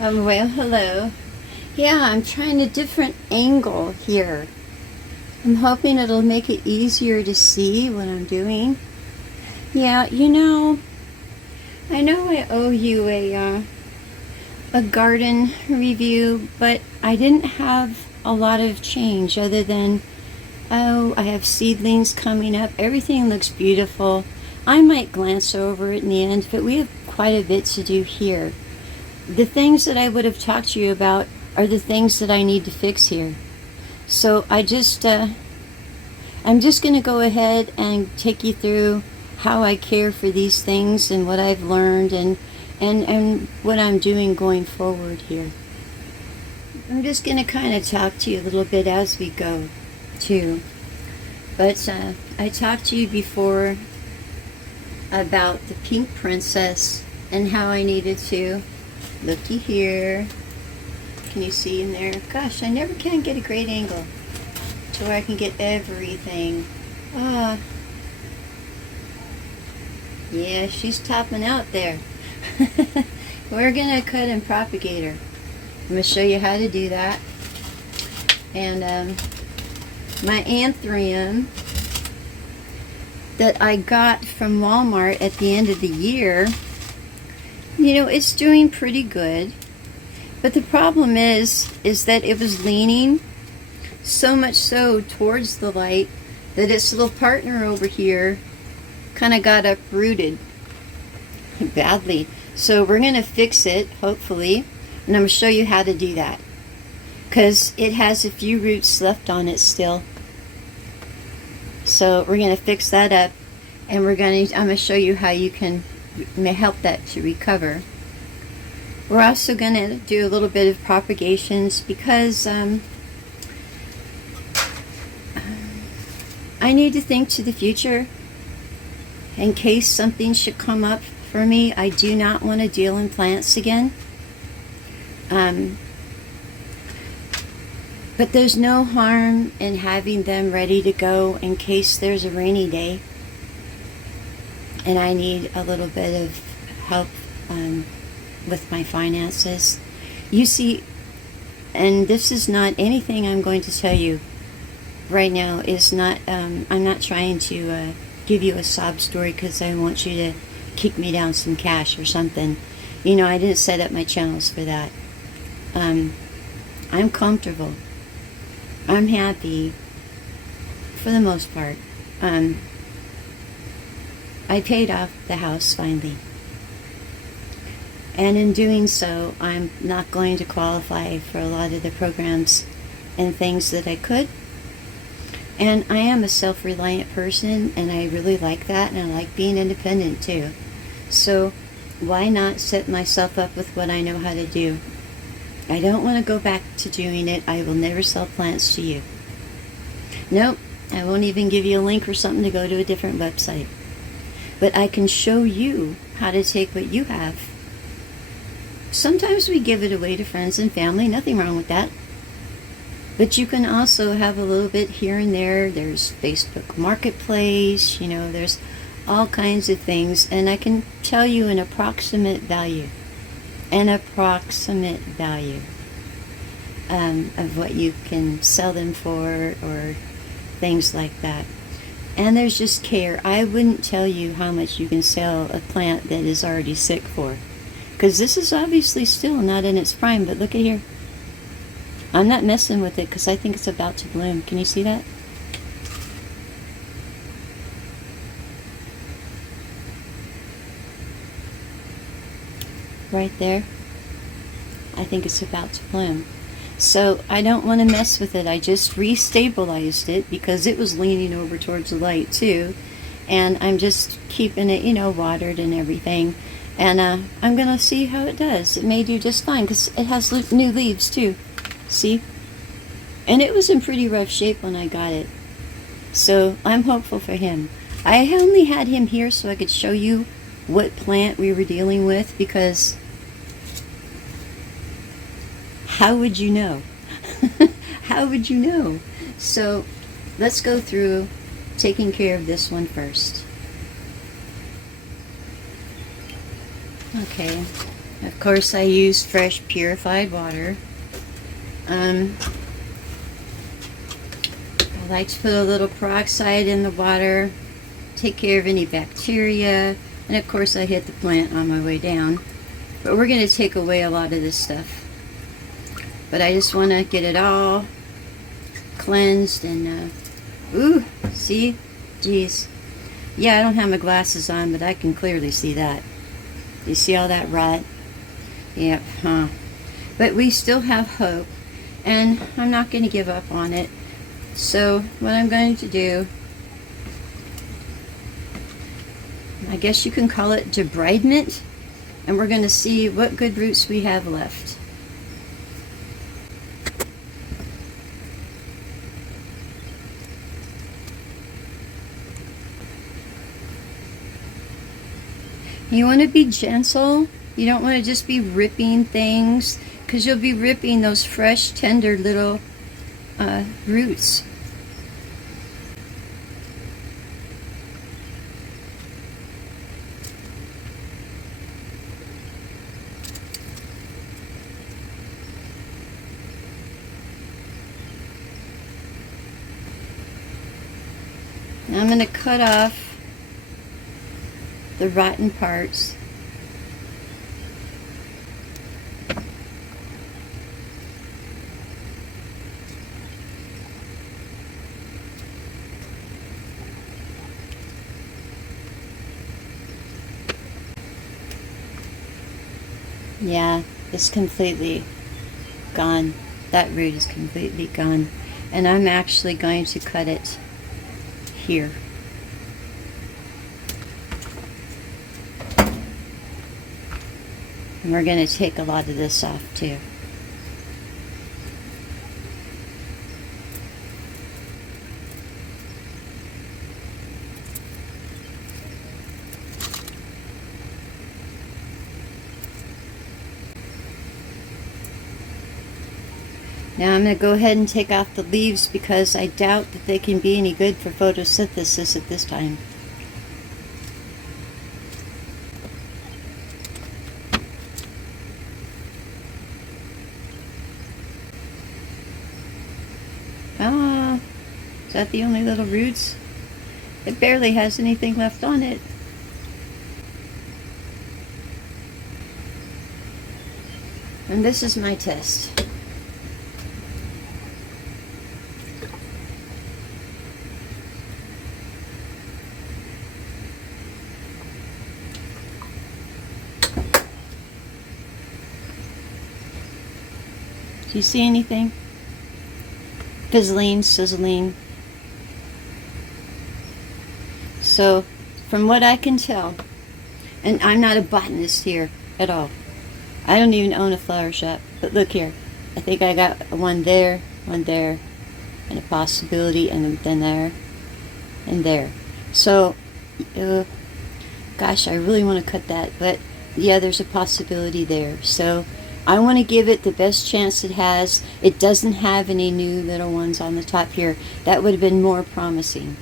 Well, hello. Yeah, I'm trying a different angle here. I'm hoping it'll make it easier to see what I'm doing. Yeah, I know I owe you a garden review, but I didn't have a lot of change other than, oh, I have seedlings coming up. Everything looks beautiful. I might glance over it in the end, but we have quite a bit to do here. The things that I would have talked to you about are the things that I need to fix here. So I'm just going to go ahead and take you through how I care for these things and what I've learned and what I'm doing going forward here. I'm just going to kind of talk to you a little bit as we go, too. But I talked to you before about the pink princess and how I needed to. Looky here. Can you see in there? Gosh, I never can get a great angle to where I can get everything. Yeah, she's topping out there. We're gonna cut and propagate her. I'm gonna show you how to do that. And my anthurium that I got from Walmart at the end of the year, it's doing pretty good. But the problem is that it was leaning so much so towards the light that its little partner over here kind of got uprooted badly. So we're going to fix it, hopefully, and I'm going to show you how to do that. Because it has a few roots left on it still. So we're going to fix that up, and I'm going to show you how you can help that to recover. We're also going to do a little bit of propagations because I need to think to the future in case something should come up for me. I do not want to deal in plants again. But there's no harm in having them ready to go in case there's a rainy day and I need a little bit of help with my finances. You see, and this is not anything I'm going to tell you right now is not, I'm not trying to give you a sob story because I want you to kick me down some cash or something. I didn't set up my channels for that. I'm comfortable. I'm happy for the most part. I paid off the house finally. And in doing so, I'm not going to qualify for a lot of the programs and things that I could. And I am a self-reliant person, and I really like that, and I like being independent too. So why not set myself up with what I know how to do? I don't want to go back to doing it. I will never sell plants to you. Nope, I won't even give you a link or something to go to a different website. But I can show you how to take what you have. Sometimes we give it away to friends and family, nothing wrong with that. But you can also have a little bit here and there. There's Facebook Marketplace, there's all kinds of things. And I can tell you an approximate value. Of what you can sell them for or things like that. And there's just care. I wouldn't tell you how much you can sell a plant that is already sick for. Because this is obviously still not in its prime, but look at here. I'm not messing with it because I think it's about to bloom. Can you see that? Right there. I think it's about to bloom. So I don't want to mess with it. I just restabilized it because it was leaning over towards the light too. And I'm just keeping it, watered and everything. And I'm going to see how it does. It may do just fine because it has new leaves too. See? And it was in pretty rough shape when I got it. So I'm hopeful for him. I only had him here so I could show you what plant we were dealing with because how would you know? How would you know? So let's go through taking care of this one first. Okay, Of course, I use fresh purified water. I like to put a little peroxide in the water, take care of any bacteria, and of course I hit the plant on my way down. But we're going to take away a lot of this stuff. But I just want to get it all cleansed and, ooh, see? Geez. Yeah, I don't have my glasses on, but I can clearly see that. You see all that rot? Yep, huh. But we still have hope, and I'm not going to give up on it. So what I'm going to do, I guess you can call it debridement, and we're going to see what good roots we have left. You want to be gentle. You don't want to just be ripping things, because you'll be ripping those fresh, tender little roots. Now I'm going to cut off the rotten parts. Yeah, it's completely gone. That root is completely gone. And I'm actually going to cut it here. And we're going to take a lot of this off too. Now I'm going to go ahead and take off the leaves because I doubt that they can be any good for photosynthesis at this time. Ah, is that the only little roots? It barely has anything left on it. And this is my test. Do you see anything? Fizzling, sizzling. So, from what I can tell, and I'm not a botanist here at all. I don't even own a flower shop. But look here. I think I got one there, and a possibility, and then there, and there. So, gosh, I really want to cut that. But, yeah, there's a possibility there. So, I want to give it the best chance it has. It doesn't have any new little ones on the top here. That would have been more promising.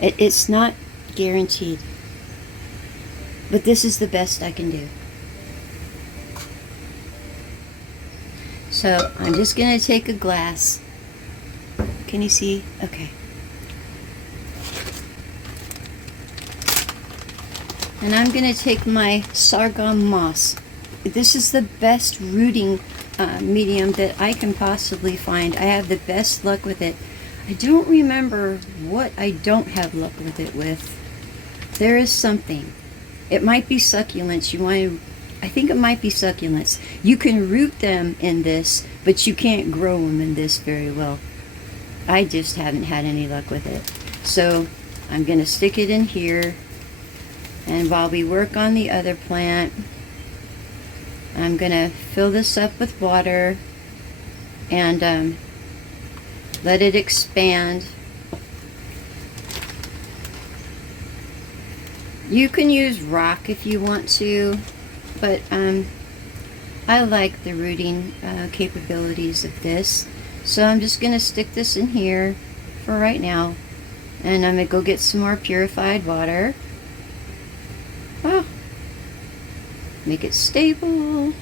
It's not guaranteed. But this is the best I can do. So I'm just going to take a glass. Can you see? Okay. And I'm going to take my sorghum moss. This is the best rooting medium that I can possibly find. I have the best luck with it. I don't remember what I don't have luck with it with. There is something. It might be succulents. I think it might be succulents. You can root them in this, but you can't grow them in this very well. I just haven't had any luck with it. So I'm going to stick it in here. And while we work on the other plant, I'm going to fill this up with water and let it expand. You can use rock if you want to, but I like the rooting capabilities of this. So I'm just going to stick this in here for right now. And I'm going to go get some more purified water. Oh. Make it stable.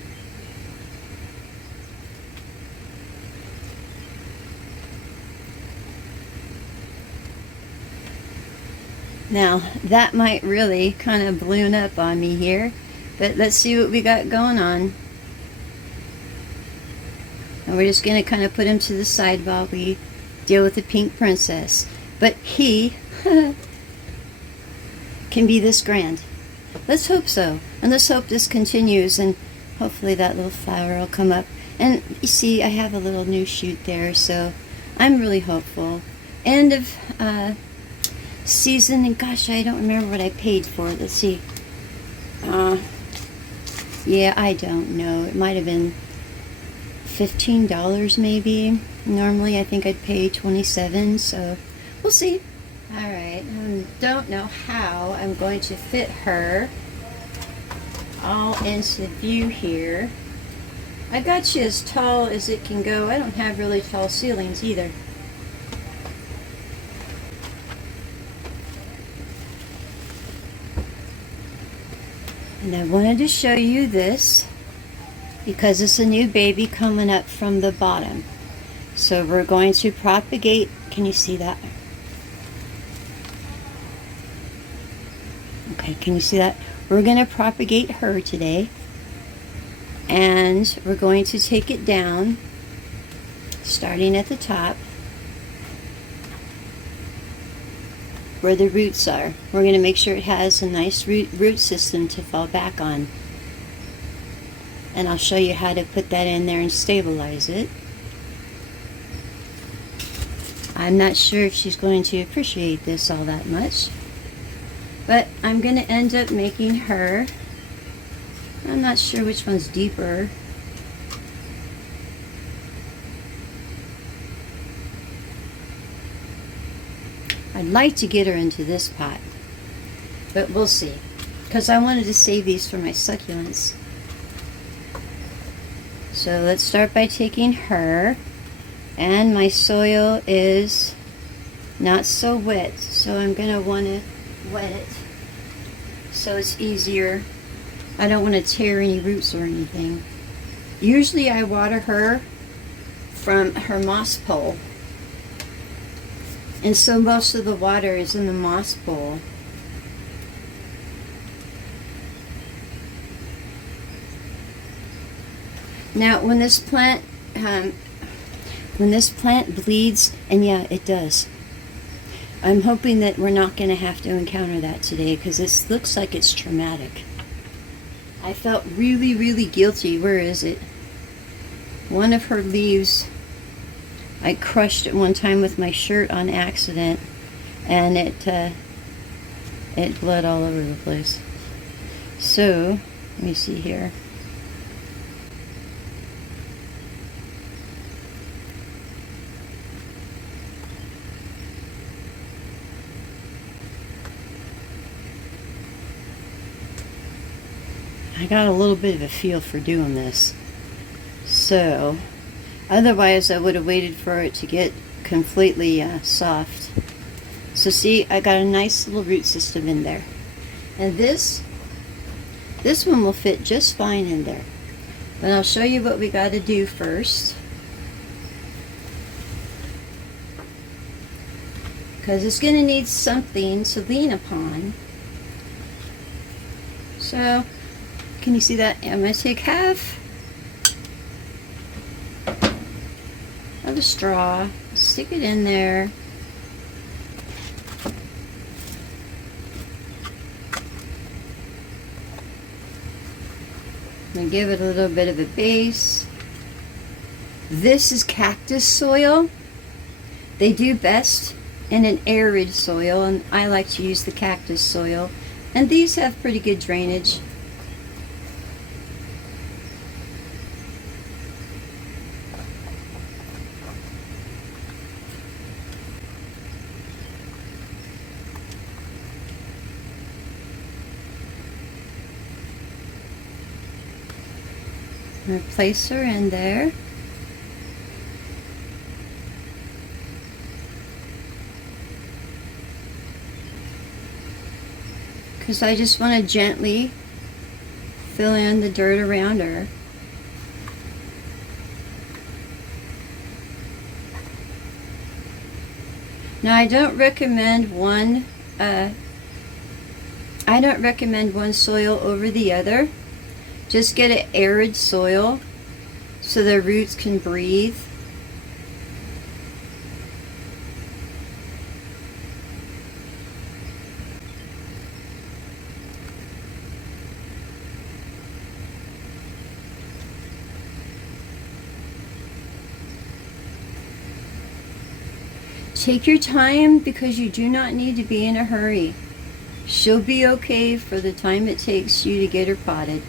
Now, that might really kind of balloon up on me here, but let's see what we got going on. And we're just going to kind of put him to the side while we deal with the pink princess. But he can be this grand. Let's hope so. And let's hope this continues, and hopefully that little flower will come up. And you see, I have a little new shoot there, so I'm really hopeful. End of season, and gosh, I don't remember what I paid for it. Let's see. Yeah, I don't know. It might have been $15 maybe. Normally I think I'd pay $27, so we'll see. Alright, don't know how I'm going to fit her all into view here. I got you as tall as it can go. I don't have really tall ceilings either. And I wanted to show you this because it's a new baby coming up from the bottom. So we're going to propagate. Can you see that? Okay, can you see that? We're going to propagate her today. And we're going to take it down, starting at the top, where the roots are. We're going to make sure it has a nice root system to fall back on. And I'll show you how to put that in there and stabilize it. I'm not sure if she's going to appreciate this all that much, but I'm going to end up making her, I'm not sure which one's deeper. I'd like to get her into this pot, but we'll see, because I wanted to save these for my succulents. So let's start by taking her, and my soil is not so wet, so I'm going to want to wet it so it's easier. I don't want to tear any roots or anything. Usually I water her from her moss pole, and so most of the water is in the moss pole. Now when this plant bleeds, and yeah, it does, I'm hoping that we're not going to have to encounter that today, because this looks like it's traumatic. I felt really, really guilty. Where is it? One of her leaves, I crushed it one time with my shirt on accident, and it bled all over the place. So, let me see here. I got a little bit of a feel for doing this. So, otherwise I would have waited for it to get completely soft. So see, I got a nice little root system in there. And this one will fit just fine in there. But I'll show you what we got to do first, because it's going to need something to lean upon. So, can you see that? I'm going to take half of the straw, stick it in there. And give it a little bit of a base. This is cactus soil. They do best in an arid soil, and I like to use the cactus soil. And these have pretty good drainage. Place her in there. Because I just want to gently fill in the dirt around her. Now I don't recommend one soil over the other. Just get an arid soil so the roots can breathe. Take your time because you do not need to be in a hurry. She'll be okay for the time it takes you to get her potted.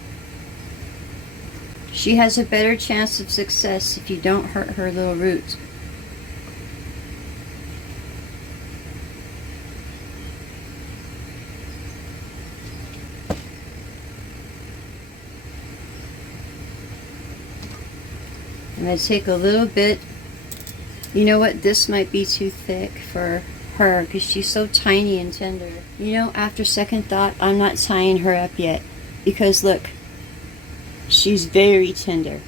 She has a better chance of success if you don't hurt her little roots. I'm going to take a little bit. You know what? This might be too thick for her because she's so tiny and tender. You know, after second thought, I'm not tying her up yet because look, she's very tender.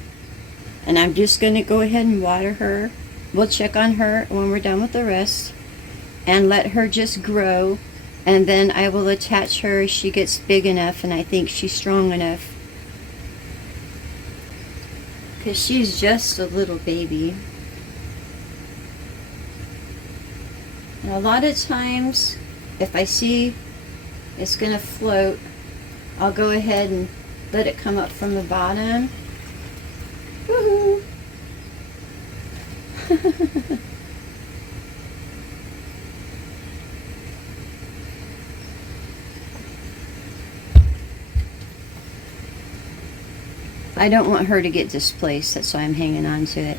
And I'm just going to go ahead and water her. We'll check on her when we're done with the rest and let her just grow. And then I will attach her as she gets big enough and I think she's strong enough. Because she's just a little baby. And a lot of times, if I see it's going to float, I'll go ahead and let it come up from the bottom. Woohoo! I don't want her to get displaced, that's why I'm hanging on to it.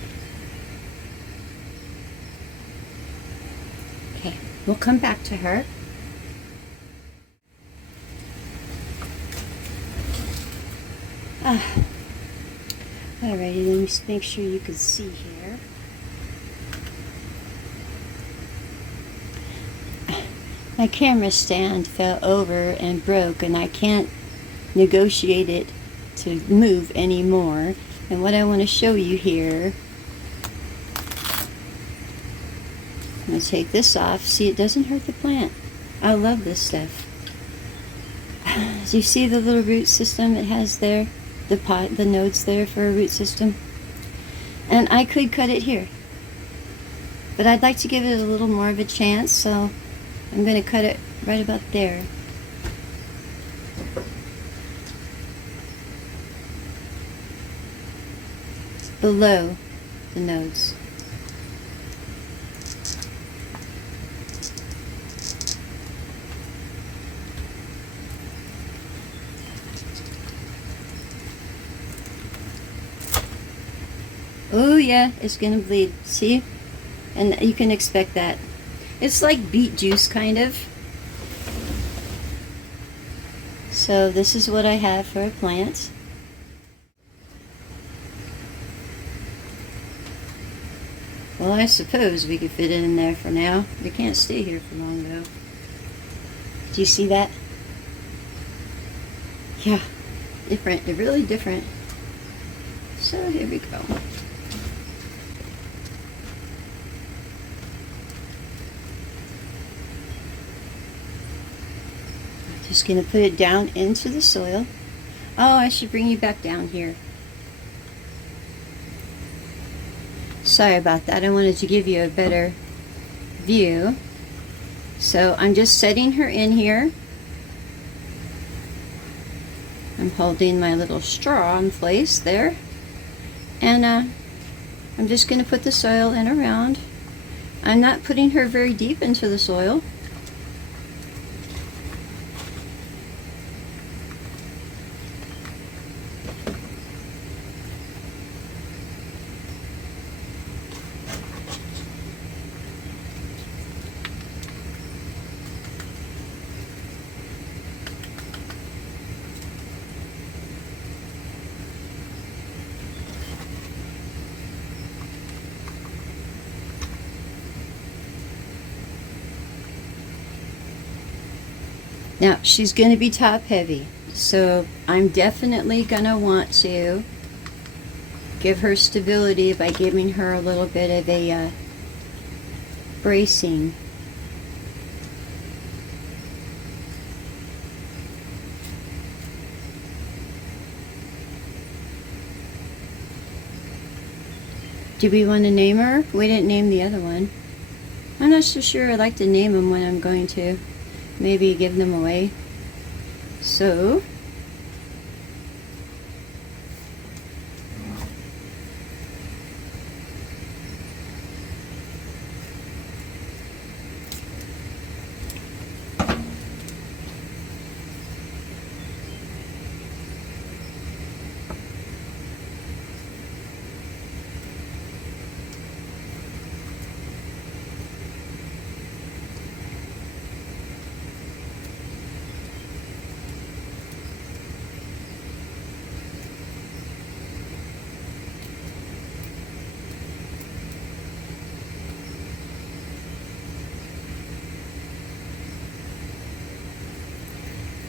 Okay, we'll come back to her. Alrighty, let me just make sure you can see here. My camera stand fell over and broke and I can't negotiate it to move anymore. And what I want to show you here, I'm going to take this off. See, it doesn't hurt the plant. I love this stuff. Do you see the little root system it has there? The nodes there for a root system. And I could cut it here, but I'd like to give it a little more of a chance, so I'm going to cut it right about there. Below the nodes. Oh yeah, it's gonna bleed. See? And you can expect that. It's like beet juice, kind of. So this is what I have for a plant. Well, I suppose we could fit it in there for now. We can't stay here for long, though. Do you see that? Yeah, different. They're really different. So here we go. Just going to put it down into the soil. Oh, I should bring you back down here. Sorry about that. I wanted to give you a better view. So I'm just setting her in here. I'm holding my little straw in place there. And I'm just going to put the soil in around. I'm not putting her very deep into the soil. Now, she's going to be top heavy. So I'm definitely gonna want to give her stability by giving her a little bit of a bracing. Do we want to name her? We didn't name the other one. I'm not so sure. I like to name them when I'm going to maybe give them away. So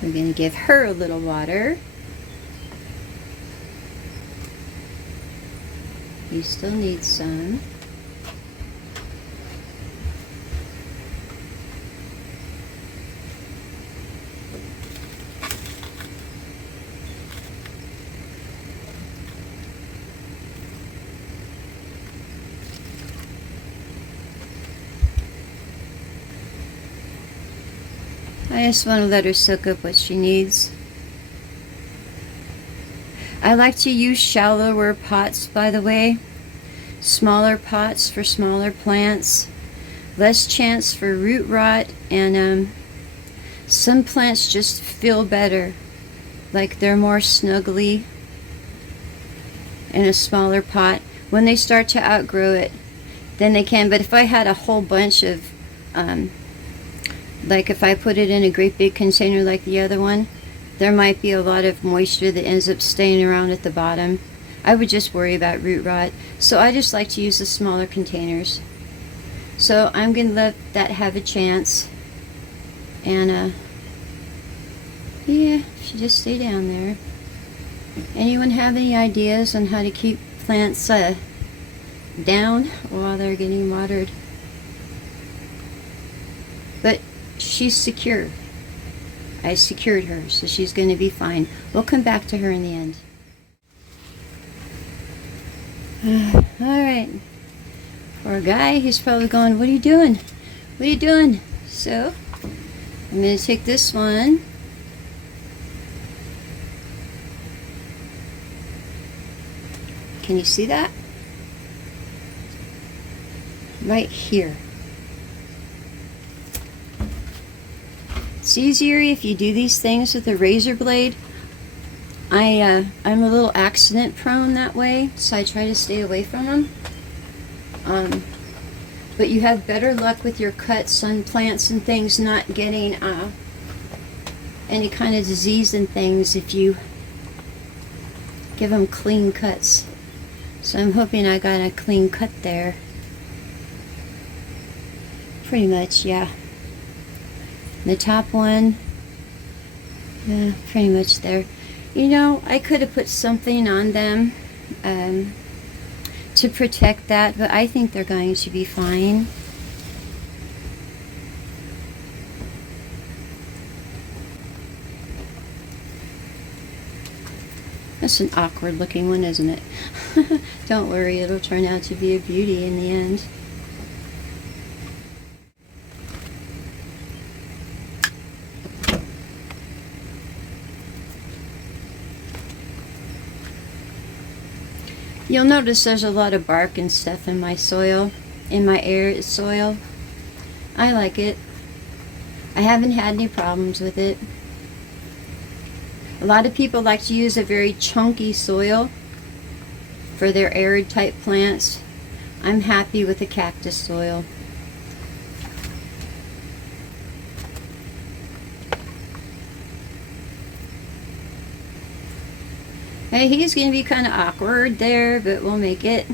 we're going to give her a little water. You still need some. I just want to let her soak up what she needs. I like to use shallower pots, by the way. Smaller pots for smaller plants. Less chance for root rot, and some plants just feel better. Like they're more snuggly in a smaller pot. When they start to outgrow it, then they can. But if I had a whole bunch of like if I put it in a great big container like the other one, there might be a lot of moisture that ends up staying around at the bottom. I would just worry about root rot. So I just like to use the smaller containers. So I'm going to let that have a chance. And yeah, she just stay down there. Anyone have any ideas on how to keep plants down while they're getting watered? But she's secure. I secured her, so she's going to be fine. We'll come back to her in the end. Alright. Poor guy, he's probably going, what are you doing? What are you doing? So, I'm going to take this one. Can you see that? Right here. It's easier if you do these things with a razor blade. I'm a little accident prone that way, so I try to stay away from them. But you have better luck with your cuts on plants and things not getting any kind of disease and things if you give them clean cuts. So I'm hoping I got a clean cut there. Pretty much, yeah. The top one, yeah, pretty much there. You know, I could have put something on them to protect that, but I think they're going to be fine. That's an awkward looking one, isn't it? Don't worry, it'll turn out to be a beauty in the end. You'll notice there's a lot of bark and stuff in my soil, in my air soil. I like it. I haven't had any problems with it. A lot of people like to use a very chunky soil for their arid type plants. I'm happy with the cactus soil. Hey, he's going to be kind of awkward there, but we'll make it.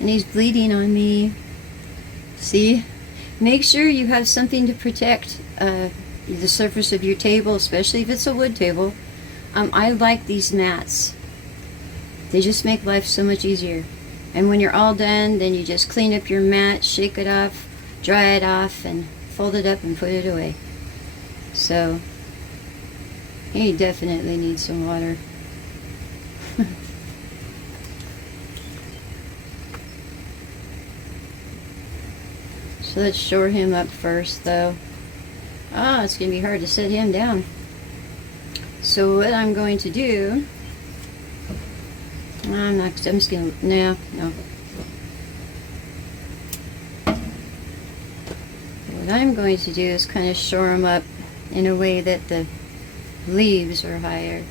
And he's bleeding on me. See? Make sure you have something to protect the surface of your table, especially if it's a wood table. I like these mats. They just make life so much easier. And when you're all done, then you just clean up your mat, shake it off, dry it off, and fold it up and put it away. So, he definitely needs some water. So let's shore him up first, though. Ah, it's going to be hard to set him down. So what I'm going to do, I'm just going to, no. What I'm going to do is kind of shore him up in a way that the leaves are higher.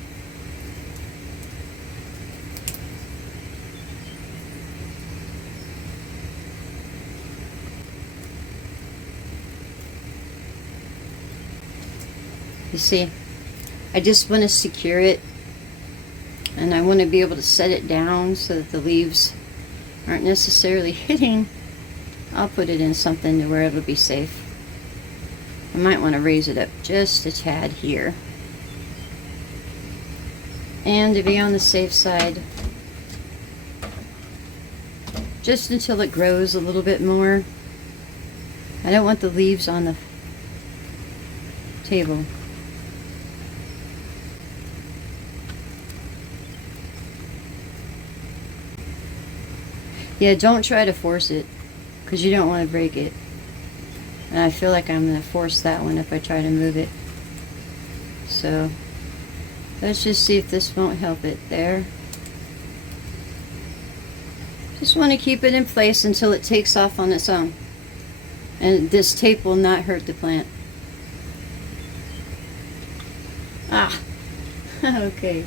You see, I just want to secure it, and I want to be able to set it down so that the leaves aren't necessarily hitting. I'll put it in something to where it'll be safe. I might want to raise it up just a tad here. And to be on the safe side, just until it grows a little bit more. I don't want the leaves on the table. Yeah, don't try to force it, because you don't want to break it. And I feel like I'm going to force that one if I try to move it. So, let's just see if this won't help it. There. Just want to keep it in place until it takes off on its own. And this tape will not hurt the plant. Ah! Okay.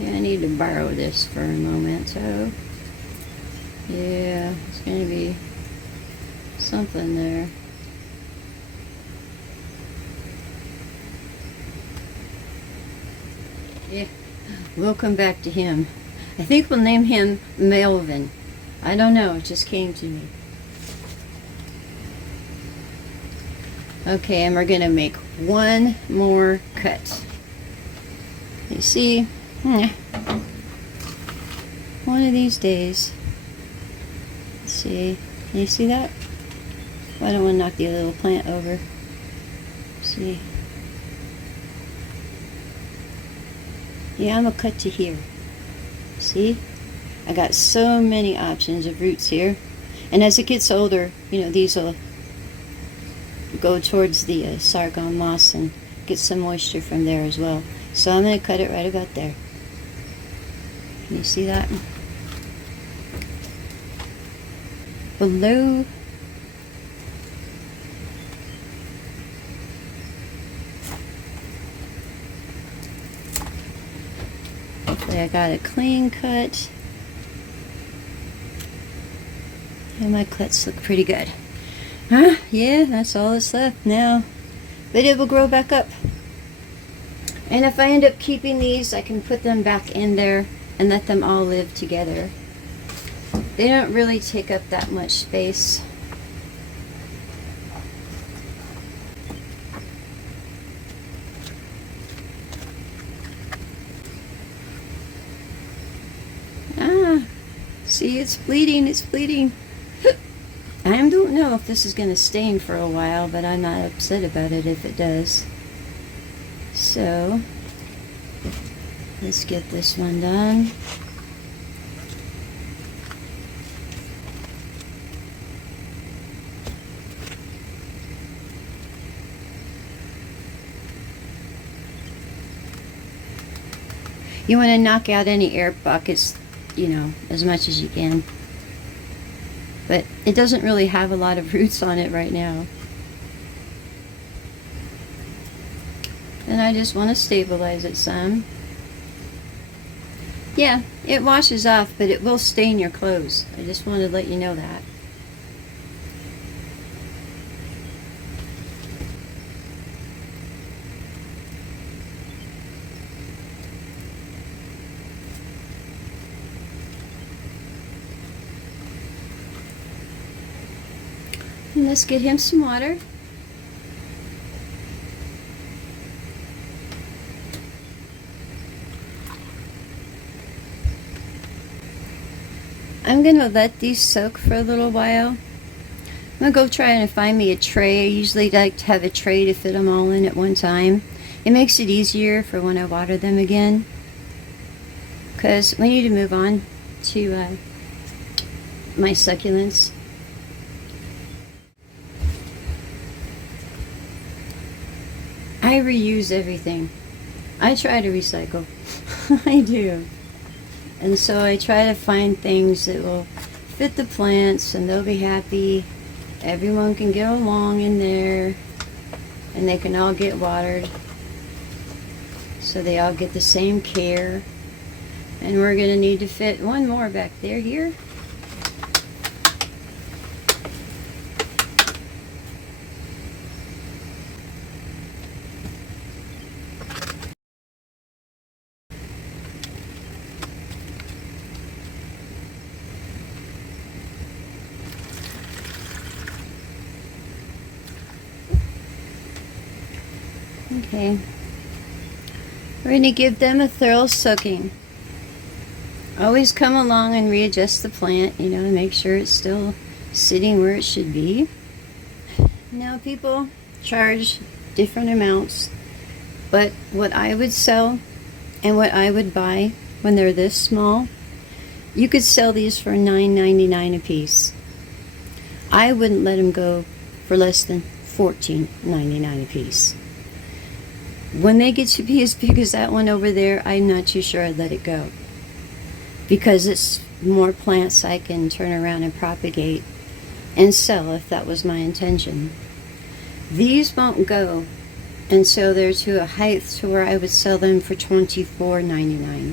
Yeah, I need to borrow this for a moment, so yeah, it's going to be something there. Yeah, we'll come back to him. I think we'll name him Melvin. I don't know, it just came to me. Okay, and we're going to make one more cut. You see? One of these days. Let's see. Can you see that? I don't want to knock the little plant over. See? Yeah, I'm going to cut to here. See? I got so many options of roots here. And as it gets older, you know, these will go towards the sargon moss and get some moisture from there as well. So I'm going to cut it right about there. Can you see that? Below. Hopefully I got a clean cut. And my cuts look pretty good. Huh? Yeah, that's all that's left now. But it will grow back up. And if I end up keeping these, I can put them back in there and let them all live together. They don't really take up that much space. Ah, see, it's bleeding, it's bleeding. I don't know if this is going to stain for a while, but I'm not upset about it if it does. So, let's get this one done. You want to knock out any air pockets, you know, as much as you can. But it doesn't really have a lot of roots on it right now. And I just want to stabilize it some. Yeah, it washes off, but it will stain your clothes. I just wanted to let you know that. And let's get him some water. I'm going to let these soak for a little while. I'm going to go try and find me a tray. I usually like to have a tray to fit them all in at one time. It makes it easier for when I water them again. Because we need to move on to my succulents. I reuse everything. I try to recycle. I do. And so I try to find things that will fit the plants and they'll be happy. Everyone can get along in there and they can all get watered. So they all get the same care. And we're going to need to fit one more back there here. Okay, we're going to give them a thorough soaking. Always come along and readjust the plant, you know, to make sure it's still sitting where it should be. Now people charge different amounts, but what I would sell and what I would buy when they're this small, you could sell these for $9.99 a piece. I wouldn't let them go for less than $14.99 a piece. When they get to be as big as that one over there, I'm not too sure I'd let it go. Because it's more plants I can turn around and propagate and sell if that was my intention. These won't go, and so they're to a height to where I would sell them for $24.99,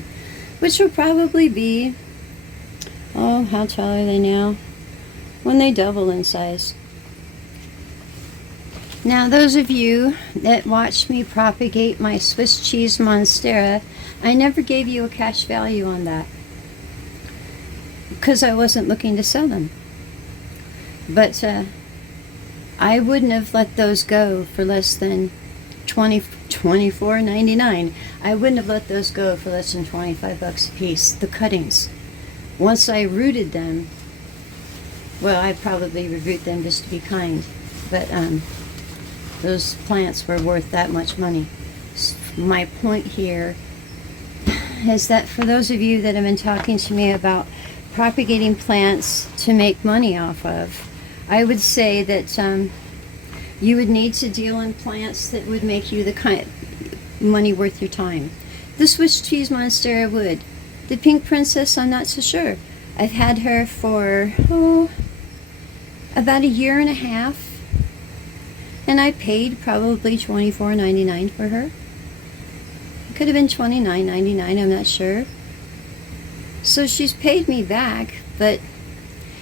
which will probably be, oh, how tall are they now? When they double in size. Now those of you that watched me propagate my Swiss cheese monstera, I never gave you a cash value on that because I wasn't looking to sell them. But I wouldn't have let those go for less than $24.99. I wouldn't have let those go for less than 25 bucks a piece, the cuttings. Once I rooted them, well, I'd probably reroot them just to be kind, but those plants were worth that much money. My point here is that for those of you that have been talking to me about propagating plants to make money off of, I would say that you would need to deal in plants that would make you the kind of money worth your time. The Swiss cheese monstera would. The pink princess, I'm not so sure. I've had her for about a year and a half. And I paid probably $24.99 for her. It could have been $29.99, I'm not sure. So she's paid me back, but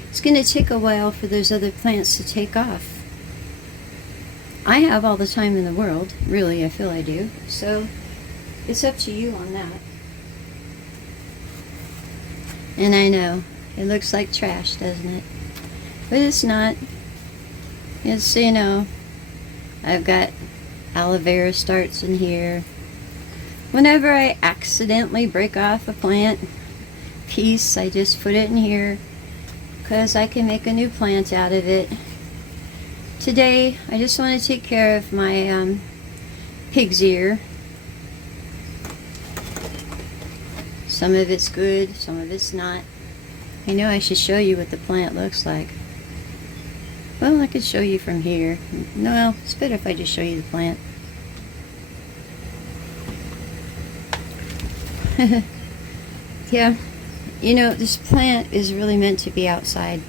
it's going to take a while for those other plants to take off. I have all the time in the world, really, I feel I do. So it's up to you on that. And I know, it looks like trash, doesn't it? But it's not. It's, you know, I've got aloe vera starts in here. Whenever I accidentally break off a plant piece, I just put it in here because I can make a new plant out of it. Today, I just want to take care of my pig's ear. Some of it's good, some of it's not. I know I should show you what the plant looks like. Well, I could show you from here. No, it's better if I just show you the plant. Yeah, you know, this plant is really meant to be outside.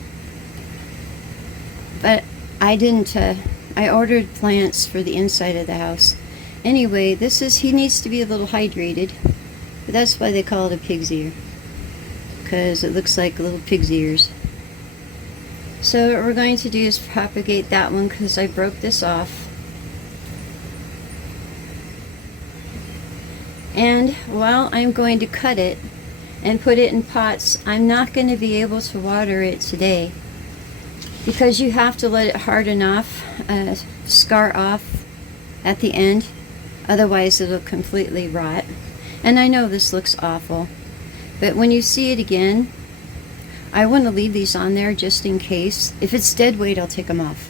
But I didn't, I ordered plants for the inside of the house. Anyway, he needs to be a little hydrated. But that's why they call it a pig's ear. Because it looks like little pig's ears. So what we're going to do is propagate that one because I broke this off. And while I'm going to cut it and put it in pots, I'm not going to be able to water it today because you have to let it harden off, scar off at the end, otherwise it'll completely rot. And I know this looks awful, but when you see it again, I want to leave these on there just in case. If it's dead weight, I'll take them off.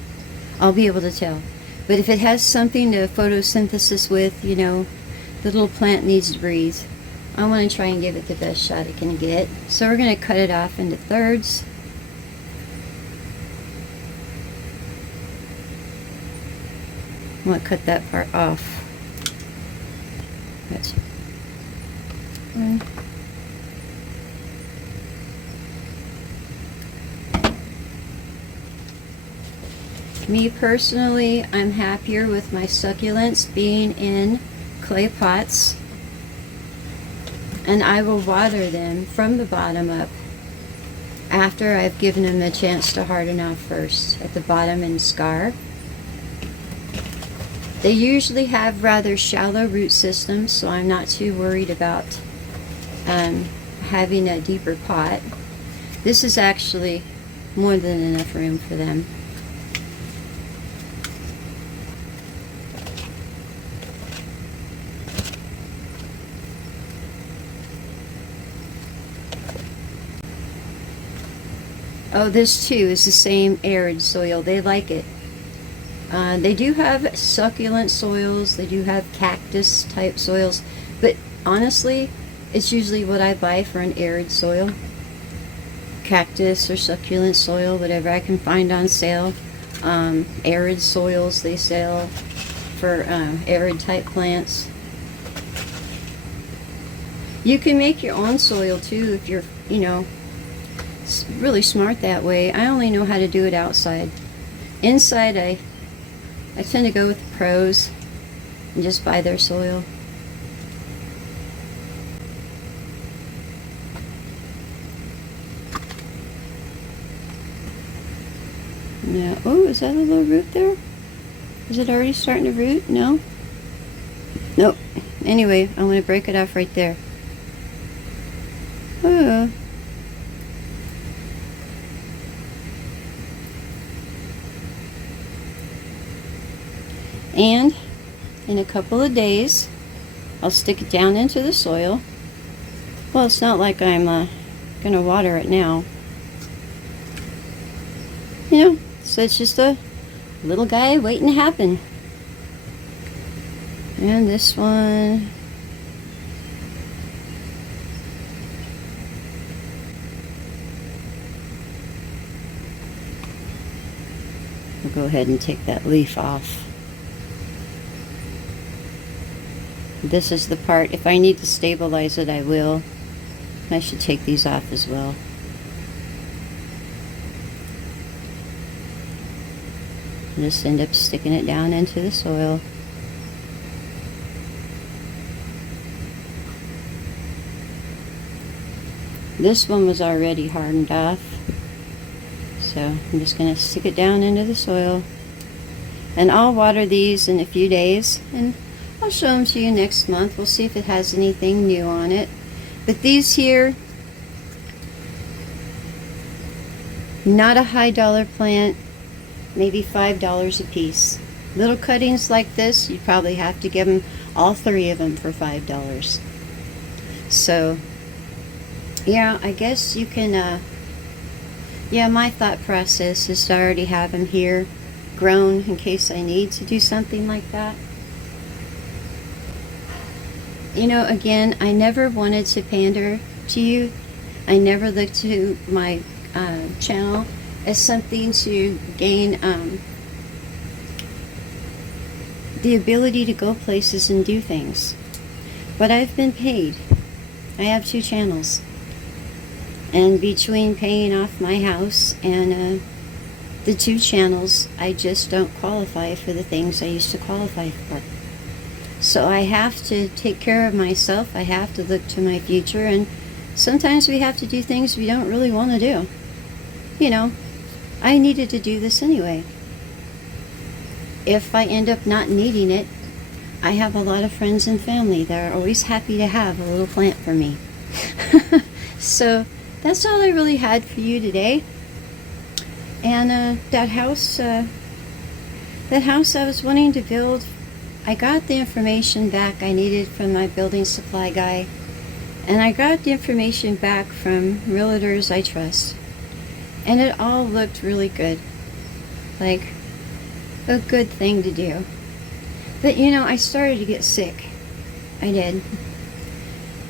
I'll be able to tell. But if it has something to photosynthesis with, you know, the little plant needs to breathe, I want to try and give it the best shot it can get. So we're going to cut it off into thirds. I'm going to cut that part off. That's one. Me personally, I'm happier with my succulents being in clay pots, and I will water them from the bottom up after I've given them the chance to harden off first at the bottom and scar. They usually have rather shallow root systems, so I'm not too worried about having a deeper pot. This is actually more than enough room for them. Oh, this too is the same arid soil. They like it. They do have succulent soils. They do have cactus type soils. But honestly, it's usually what I buy for an arid soil. Cactus or succulent soil, whatever I can find on sale. Arid soils they sell for arid type plants. You can make your own soil too if you're, you know, really smart that way. I only know how to do it outside. Inside, I tend to go with the pros and just buy their soil. Now, oh, is that a little root there? Is it already starting to root? No? Nope. Anyway, I'm going to break it off right there. Oh. And in a couple of days, I'll stick it down into the soil. Well, it's not like I'm going to water it now. You know, so it's just a little guy waiting to happen. And this one. I'll go ahead and take that leaf off. This is the part, if I need to stabilize it, I will. I should take these off as well. Just end up sticking it down into the soil. This one was already hardened off, so I'm just going to stick it down into the soil. And I'll water these in a few days, and I'll show them to you next month. We'll see if it has anything new on it. But these here, not a high dollar plant, maybe $5 a piece. Little cuttings like this, you probably have to give them all three of them for $5. So, yeah, I guess you can, yeah, my thought process is to already have them here grown in case I need to do something like that. You know, again, I never wanted to pander to you. I never looked to my channel as something to gain the ability to go places and do things. But I've been paid. I have 2 channels. And between paying off my house and the 2 channels, I just don't qualify for the things I used to qualify for. So I have to take care of myself. I have to look to my future, and sometimes we have to do things we don't really want to do. You know, I needed to do this anyway. If I end up not needing it, I have a lot of friends and family that are always happy to have a little plant for me. So that's all I really had for you today. And that house I was wanting to build, I got the information back I needed from my building supply guy, and I got the information back from realtors I trust, and it all looked really good, like a good thing to do. But you know, I started to get sick. I did.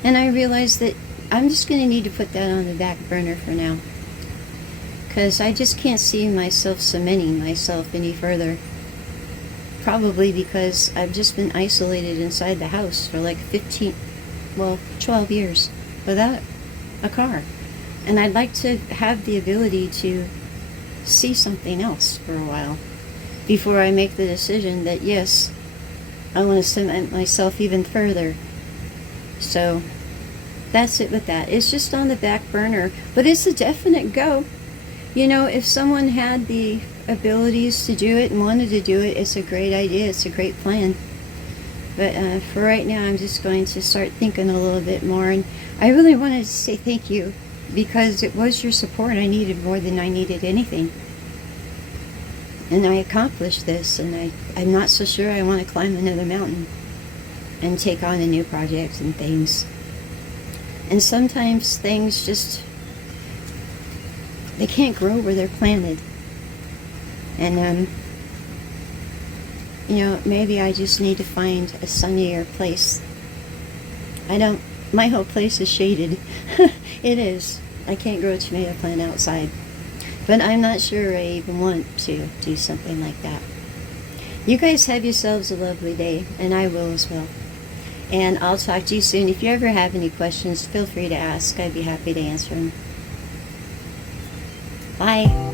And I realized that I'm just going to need to put that on the back burner for now, because I just can't see myself cementing myself any further. Probably because I've just been isolated inside the house for like 12 years without a car. And I'd like to have the ability to see something else for a while before I make the decision that yes, I want to cement myself even further. So that's it with that. It's just on the back burner, but it's a definite go. You know, if someone had the abilities to do it and wanted to do it, it's a great idea. It's a great plan. But for right now, I'm just going to start thinking a little bit more. And I really wanted to say thank you, because it was your support I needed more than I needed anything. And I accomplished this, and I'm not so sure I want to climb another mountain and take on a new project and things. And sometimes things just, they can't grow where they're planted. And, you know, maybe I just need to find a sunnier place. My whole place is shaded. It is. I can't grow a tomato plant outside. But I'm not sure I even want to do something like that. You guys have yourselves a lovely day, and I will as well. And I'll talk to you soon. If you ever have any questions, feel free to ask. I'd be happy to answer them. Bye.